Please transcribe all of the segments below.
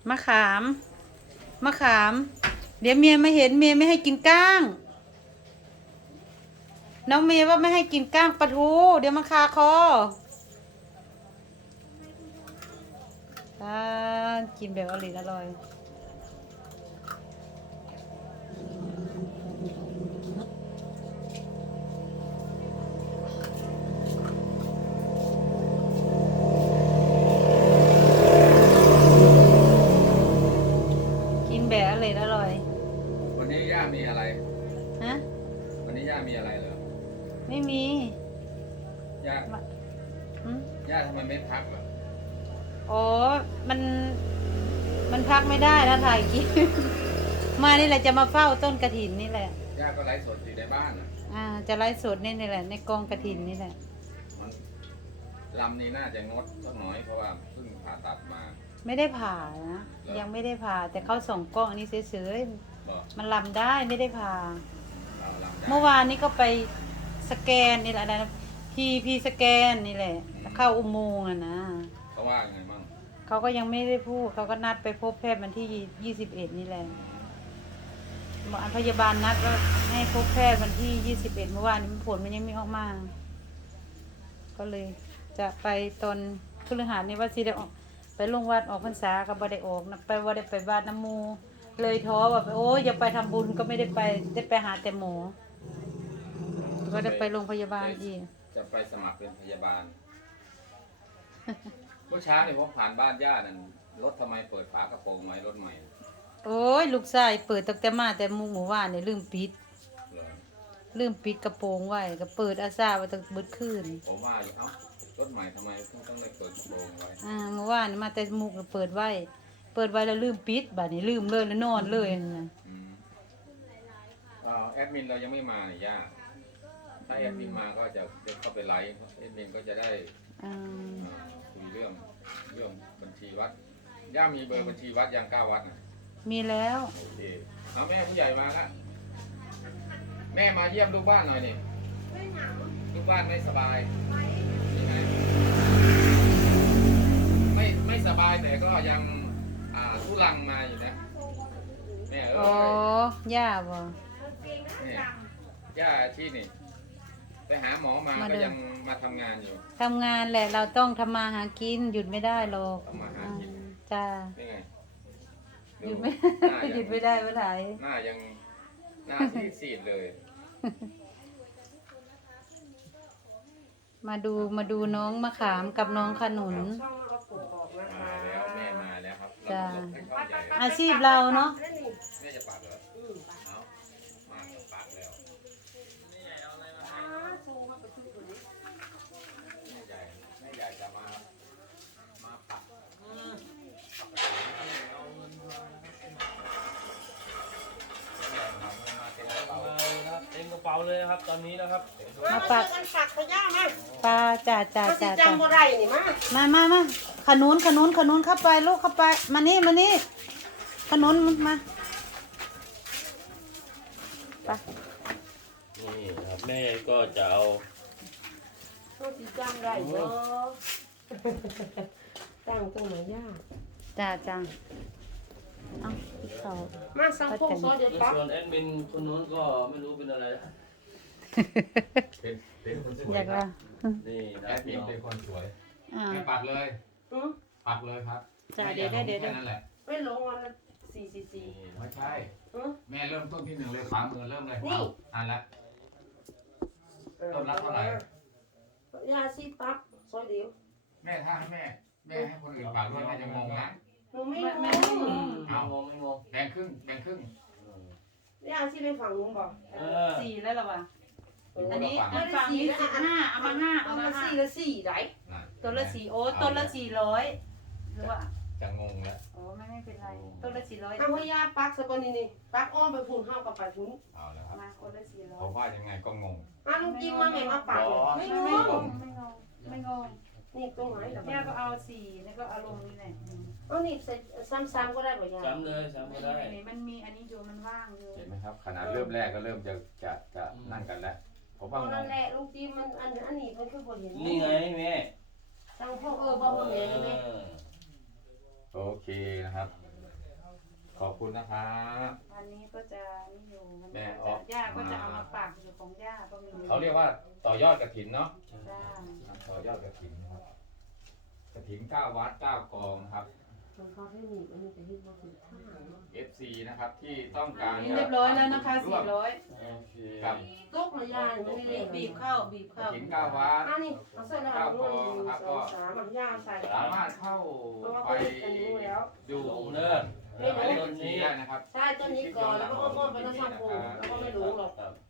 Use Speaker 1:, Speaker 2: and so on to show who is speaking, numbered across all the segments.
Speaker 1: มะขามมะขามเดี๋ยวเมียไม่เห็นเมียไม่ให้กินก้างน้องเมียว่าไม่ให้กินก้างปลาทูเดี๋ยวมันคาคออ่ากินแบบอร่อยกินแบบอร่อย
Speaker 2: วันนี้ย่ามีอะไร
Speaker 1: ฮะ
Speaker 2: วันนี้ย่ามีอะไรเหรอ
Speaker 1: ไม่มี
Speaker 2: ย่า
Speaker 1: หืม
Speaker 2: ย่าทำไมไม่พักเหรอ
Speaker 1: อ๋อมันมันพักไม่ได้นะถ่ายคลิป มานี่แหละจะมาเฝ้าต้นกระถินนี่แหละ
Speaker 2: ย่าก็ไลฟ์สดอยู่ในบ้านอ่ะ
Speaker 1: จะไลฟ์สดนี่แหละในกองกระถินนี่แหละ
Speaker 2: มันลำนี้น่าจะงดสักหน่อยเพราะว่าเพิ่งผ่าตัดมา
Speaker 1: ไม่ได้ผ่านะยังไม่ได้ผ่าแต่เขาส่องกล้องอันนี้เฉยๆมันลำได้ไม่ได้ผ่าเมื่อวานนี้ก็ไปสแกนนี่แหละนะพีสแกนนี่แหละเข้าอุโมงค์อะนะ
Speaker 2: เขาว่าไงมั่ง
Speaker 1: เขาก็ยังไม่ได้พูดเขาก็นัดไปพบแพทย์วันที่21นี่แหละหมอพยาบาลนัดว่าให้พบแพทย์วันที่21เมื่อวานนี้ผลมันยังไม่ออกมาก็เลยจะไปตอนพฤหัสนี้ว่าสิได้ออกไปลงวัดออกพรรษาก็บ่ได้ออกนะไปว่าได้ไปบ้านน้ำมูเลยท้อว่าโอ้ยอย่าไปทำบุญก็ไม่ได้ไปได้ไปหาแต่หมอก็ได้ไปโรงพยาบาลอีก
Speaker 2: จะไปสมัครเป็นพยาบาลเมื่อเช้าเนี่ยผมผ่านบ้านย่านั่นรถทำไมเปิดฝากระโปรงไว้รถใหม่
Speaker 1: โอ้ยลูกชายเปิดตั้งแต่มาแต่หมู่บ้านเนี่ยลืมปิดกระโปรงไว้ก็เปิดอาซาไว้ตั้งเบิดคืน
Speaker 2: ผมว่าอยู่เอ้ารถใหม่ทำไมต้องได้เปิดกระโปรงไว้
Speaker 1: เมื่อวานมาแต่มุกเปิดไว้แล้วลืมปิดบัดนี้ลืมเลยแล้วนอนเลยนะ
Speaker 2: แอดมินเรายังไม่มาเนี่ยย่าถ้าแอดมินมาก็จะเข้าไปไลฟ์แอดมินก็จะได้คุยเรื่องบัญชีวัดย่ามีเบอร์บัญชีวัดยัง9 วัดนะ
Speaker 1: มีแล้ว
Speaker 2: โอเคเอาแม่ผู้ใหญ่มาละแม่มาเยี่ยมลูกบ้านหน่อยนี่ลูกบ้านไม่สบายยังไงไม่สบายแต่ก็ยังทุรังมาอยู่นะแม่
Speaker 1: อ๋อย่าบ่
Speaker 2: นี่ย่าที่นี่ไปหาหมอมาก็ยังมาทำงานอยู่
Speaker 1: ทำงานแหละเราต้องทำมาหากินหยุดไม่ได้หรอก
Speaker 2: ทำมาหากิน
Speaker 1: จ้า
Speaker 2: นี่ไง
Speaker 1: หยุดไม่ได้เมื่อไหร่
Speaker 2: หน้ายังหน้าซีดเลย
Speaker 1: มาดูน้องมะขามกับน้องขนุน
Speaker 2: มาแล้วแม่มาแล้วครับ
Speaker 1: จ้าอาชีพเราเนาะ
Speaker 2: แม่จะปักเหรอเอามาปักแล้วแม่ใหญ่เอาอะไรมาให้แม่ใหญ่จะมาปัก
Speaker 3: เต็มกระเป๋าเลยนะครับตอนนี้นะครับ
Speaker 1: มาปักปลาจ่า
Speaker 4: จำบ่ได้นี่
Speaker 1: มาขนุนเข้าไปลูกเข้าไปมานี่ขนุนมาไป
Speaker 3: นี่ครับแม่ก็จะเอา
Speaker 4: ก็สิจำได้เนาะตั้งตรงไหนย่า
Speaker 1: จ้าเอาพี่เขา
Speaker 4: มาสังพงซอเดี๋ยวปั๊บ
Speaker 3: ส่วนแอดมินคนนู้นก็ไม่รู้เป็นอะไร
Speaker 2: เป็นคนสวย
Speaker 1: อยากละ
Speaker 3: นี่
Speaker 2: แอดมินเป็นคนสวยแม่ปักเลยปักเลยครับ
Speaker 1: จ้าเดี๋ยว
Speaker 2: แค่นั้นแหละ
Speaker 4: ไม่ลงวันละ444
Speaker 2: ไม่ใช่แม่เริ่มต้นที่1เลยขวามือเริ่มเลยอ่านละต้นละเท่าไหร่
Speaker 4: ยาซีปั๊บซอยเดียว
Speaker 2: แม่ถ้าให้แม่ให้คนอื่นปักด้วยแม่จะงงนะ
Speaker 4: หนูไม่งง
Speaker 2: เอาไม่งงแบ่งครึ่ง
Speaker 4: ยาซีไปฝั่งนู้นบ่
Speaker 1: 4แล้วหรอวะอันนี้ฝั่งนี้15เอามา
Speaker 4: 4ละ4ไหน
Speaker 1: ตัวละ4โอ้ตัวละ400หรือว่า
Speaker 2: จะงงแล้ว
Speaker 1: โอ้ไม่เป็นไรตัวละ400
Speaker 4: เอาให้ยาปักสักคนนี่ปักอ้อมไปพุ่นเฮากับไปพุ่น
Speaker 2: เอาแล้วครับ
Speaker 1: มาคนละ400
Speaker 2: เพราะว่ายังไงก็งง
Speaker 4: ลุงจิ้มมาแม่มาปักไม่งงนี่ตรงไหน
Speaker 1: แม่ก็เอา4แล้วก็เอาลงนี่แหละ
Speaker 4: เอานี่ซ้ำๆก็ได้ป่ะยา
Speaker 3: ซ้ำเลยก็ได้
Speaker 1: มันมีอันนี้อยู่มันว่างอยู่
Speaker 2: เห็นไหมครับขนาดเริ่มแรกก็เริ่มจะนั่งกันแล้วผมว่า
Speaker 4: นั่นแหละลุงจิ้มมันอันนี้มันคือบ่เห็น
Speaker 3: นี่ไงแม่
Speaker 4: ตั้งพ่อบ่แม่เลยแม่
Speaker 2: โอเคนะครับขอบคุณนะครับ
Speaker 1: วันนี้ก็จะนี่อยู่มัน
Speaker 2: แม่
Speaker 1: ก็
Speaker 2: อ
Speaker 1: จะ
Speaker 2: อก
Speaker 1: ย่าก็จะเอามาฝากอยู่ของย่าก็มี
Speaker 2: เขาเรียกว่าต่อยอดกฐินเนาะ
Speaker 1: จ้า
Speaker 2: ต่อยอดกฐินนะครับกฐิน9 วัด 9 กองนะครับ
Speaker 4: เขาให้หนีมันมีแต่ที่มาถึงท่าเนาะ
Speaker 2: FC นะครับที่ต้องการ
Speaker 1: นี่เรียบร้อยแล้วนะคะ
Speaker 2: ร่วม
Speaker 1: 400
Speaker 3: โอเค
Speaker 2: กับ
Speaker 4: ตกระยานไม่ได้
Speaker 1: บีบเข้าก
Speaker 2: ฐิน9 วัด
Speaker 4: อันนี้เอาใส่แล้วด้วย1 2 3มันย่าใส่
Speaker 2: สามารถเข้า
Speaker 4: เพราะว่า
Speaker 2: ไป
Speaker 4: เขาจะรู้แล้ว
Speaker 2: ดู
Speaker 3: ลงเนิน
Speaker 2: หมายเลขบัญชีได้นะครับ
Speaker 4: ใช่ต้นนี้ก่อนแล้วก็อ้อมไปแล้วชอบโผล่แล้วก็ไม่รู้หรอก
Speaker 3: ครับ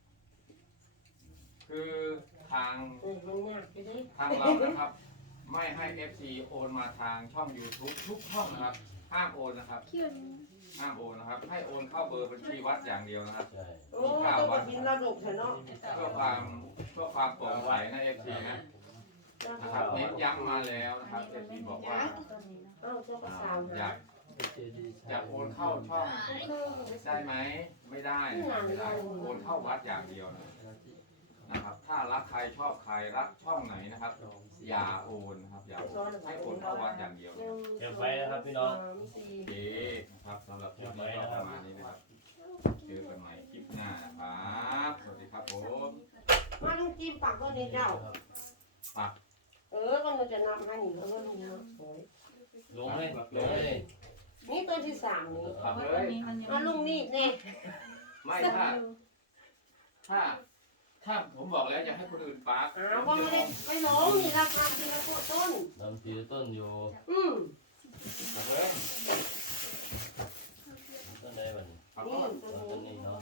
Speaker 2: คือทาง
Speaker 4: มันยากไปดิ
Speaker 2: ทางเรานะครับ ไม่ให้ FC โอนมาทางช่อง YouTube ทุกช่องนะครับห้ามโอนนะครับห้ามโอนนะครับ ให้โอนเข้าเบอร์บัญชีวัดอย่างเดียวนะครับ
Speaker 3: ใช่
Speaker 4: โอ้ต้องมากินระดกเถอะเนาะ
Speaker 2: เพื่อความโปร่งใสใน FC นะครับเน้นย้ำมาแล้วนะครับ FC บอกว่า
Speaker 4: เอ้าเจ้าก็สาว
Speaker 2: อยากจะโอนเข้าช่องได้ไหมไม่ได้นะครับไม่ได้โอนเข้าวัดอย่างเดียวนะครับ ถ้ารักใครชอบใครรักช่องไหนนะครับ อย่าโอนนะครับอย่าโอนให้โอนเข้าวัดอย่างเดียว
Speaker 3: เก็บไว้นะครับพี่น้อง
Speaker 2: โอเคนะครับสำหรับคลิปนี้ก็ประมาณนี้นะครับเจอกันใหม่คลิปหน้านะครับสวัสดีครับผม
Speaker 4: มาลุงจิ้มปากก็นี่เจ้า
Speaker 2: ปัก
Speaker 4: ก็เราจะนำให้หนิแล้วก็ลุงเนาะ
Speaker 3: ลงเลยลงเลย
Speaker 4: นี่ตัวที่3นี่
Speaker 2: ปักเลย
Speaker 4: มาลุงนี่แน่
Speaker 2: ไม่ถ้าผมบอกแล้วอย่าให้คนอื่นปัก
Speaker 4: อ้าวก็ไม่ได้ไม่ร้องนี่ราคาทีละต้น
Speaker 3: ดำปีต้นอยู่
Speaker 2: ปักเลย
Speaker 3: ต้นใดบัดนี้
Speaker 2: ปัก
Speaker 4: นี่
Speaker 2: ก่อน
Speaker 3: ต้นนี้เนาะ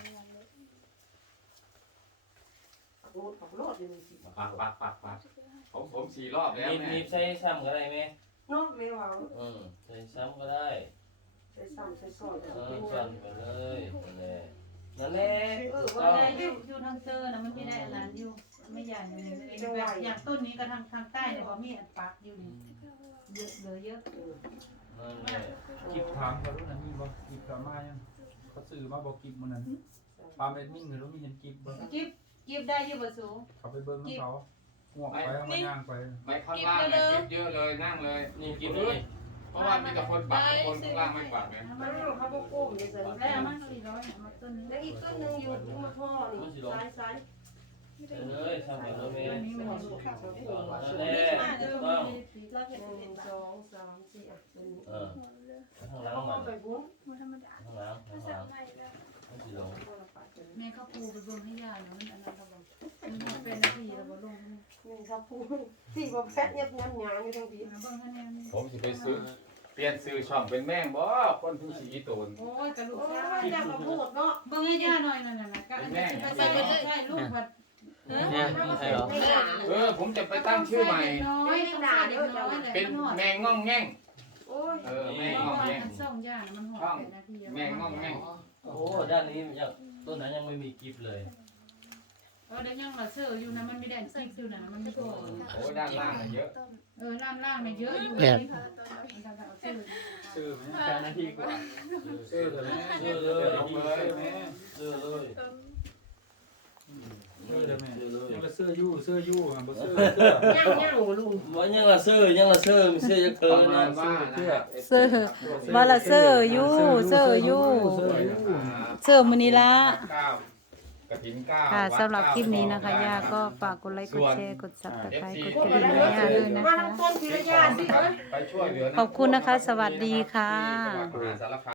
Speaker 4: ขับรถอยู่สิ
Speaker 2: ปักผม4 รอบแล้ว
Speaker 3: มี
Speaker 2: แม่
Speaker 3: มีใส่ซ้ำก็ได้ไหม
Speaker 4: นอกไม่ว่า
Speaker 3: ใส่ซ้ำก็ได้
Speaker 4: ใส่ซ้ำใส่ซ้อน
Speaker 3: ซ้ำไปเลยนั่นแหละ
Speaker 1: ว่าได้อยู่ทางเจอนะมันไม่ได้อันนั้นอยู่ไม่ใหญ่เลยแบบอย่างต้นนี้ก็ทางใต้เนี่ยพอมีอันปักอยู่นี่เยอะเหลือเยอะ
Speaker 3: นั่นแหละ
Speaker 5: กิบถามเขาด้วยนะมีบ่กิบกลับมายังเขาซื้อมาบอกกิบมันนั้นปลาเม็ดมิ่งหรือว่ามีเห็นกิบบ่
Speaker 1: กิบได้อยู่บ่สู
Speaker 5: เขาไปเบิ้งของเขาห่วงไปเอามาย่างไป
Speaker 2: ไม่ข้างล่างเนี่ยคลิปเยอะเลยนั่งเลย
Speaker 3: นี่กินเลย
Speaker 2: เพราะว่ามีแต่คนปักคนข้างล่างไม่ปักไง
Speaker 4: มันเขาบอกโก้มเลยสิ
Speaker 1: ได้มา400มาต้นนี้
Speaker 4: แล้วอีกต้นนึงอยู่ที่มาพ่อนี่ซ้าย
Speaker 3: ไปเลยซ้ำไปเลยแม่
Speaker 1: ต้นนี้มัน
Speaker 4: ๆ
Speaker 1: อยู่ข้างบน
Speaker 3: นั่นแหละต้อง
Speaker 4: 1 2 3 4อ่ะ
Speaker 3: ข้างหลัง
Speaker 4: เอา
Speaker 3: มัน
Speaker 4: ไปบุ้ง
Speaker 3: ข้างหลังมันสิลง
Speaker 1: แม่เขาปูไปเบิ่งให้ยายเนาะมันอันนั้นเขาบอกมันเป็นนาทีแล้วบ่ลง
Speaker 4: นี่ครับพูดที่บ่แพทย์ยับยั้งอยู่ทั้งที
Speaker 1: มาเบิ่งให้แน่
Speaker 2: ผมจะไปซื้อเปลี่ยนซื้อช่องเป็นแม่งบ่คนผู้ชีตูน
Speaker 1: โอ้ยกระดูก
Speaker 4: โอ้
Speaker 1: ซ่าย
Speaker 4: อยากมาพูดเนาะ
Speaker 1: เบิ่งให้ย่าหน่อยนั่นน่ะก็อันนี้ไปใส่ใช่ลูกบัด
Speaker 4: ไม่ด่า
Speaker 2: ผมจะไปตั้งชื่อใหม่
Speaker 1: น้อยต้องใส่เด็กน้อยแหละ
Speaker 2: เป็นแมงง่องแง่ง
Speaker 4: โอ้ย
Speaker 2: แม่งง่องแง่ง
Speaker 1: มันส่งย่านะมันหอมเป็นนาที
Speaker 2: แมงง่องแง่ง
Speaker 3: โอ้ด้านนี้ยังต้นนั้นยังไม่มีกิฟเลย
Speaker 1: เดี๋ยวยังมาเซอร์อยู่นะมันไม่ได้ซิกอยู่นะมันไม่โต
Speaker 2: โอ้ด้านล่างเยอะ
Speaker 1: ล่างล่างเนี่ยเยอะอยู่
Speaker 5: ซื้อไหมการนาทีกว่าซื้อเลย
Speaker 3: ซื้อเลย
Speaker 5: ลงเลย
Speaker 3: ซื้อเลย
Speaker 5: ซื้อเลยแม่ยังละซื้ออยู่อ่ะบ่ซื้อ
Speaker 4: ย่างลุง
Speaker 3: ว่ายังละซื้อมีซื้อจะเกิ
Speaker 2: ประ
Speaker 3: น
Speaker 2: มา
Speaker 3: นะ
Speaker 2: ณว่านะครับ
Speaker 1: เซอร์มาละเซอร์อยู่เซอร์อยู่เซอร์มื้อนี้ละ
Speaker 2: กฐิน9
Speaker 1: ค่ะสำหรับคลิปนี้นะคะย่าก็ฝากกดไลค์กดแชร์กด Subscribe กดกระดิ่งให้ย่าด้วยนะ
Speaker 4: มา
Speaker 1: คะ
Speaker 4: ทำต้นพิรยาสิ
Speaker 2: ไปช่วยเหลือ
Speaker 1: ขอบคุณนะคะ สวัสดีค่ะ
Speaker 2: จังหวัดมหาสารคาม